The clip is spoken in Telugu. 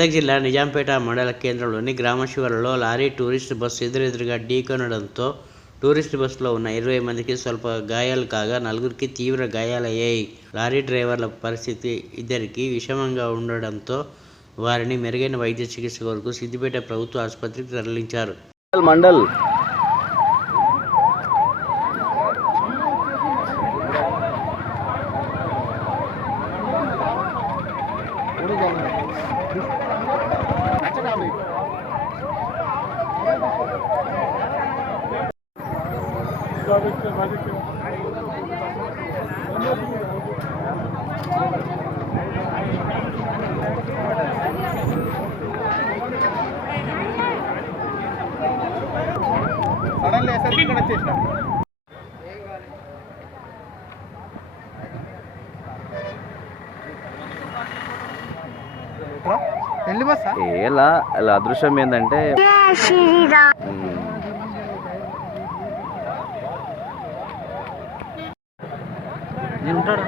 మెదక్ జిల్లా నిజాంపేట మండల కేంద్రంలోని గ్రామ శివారులో లారీ టూరిస్ట్ బస్సు ఎదురెదురుగా ఢీకొనడంతో టూరిస్ట్ బస్సులో ఉన్న 20 మందికి స్వల్ప గాయాలు కాగా 4గురికి తీవ్ర గాయాలయ్యాయి. లారీ డ్రైవర్ల పరిస్థితి ఇద్దరికి విషమంగా ఉండడంతో వారిని మెరుగైన వైద్య చికిత్స కొరకు సిద్దిపేట ప్రభుత్వ ఆసుపత్రికి తరలించారు. మండల్ సడన్లీ ఎసరికి ఇక్కడ వచ్చేసినాం. ఎలా అలా అదృశ్యం ఏంటంటే ఉంటాడా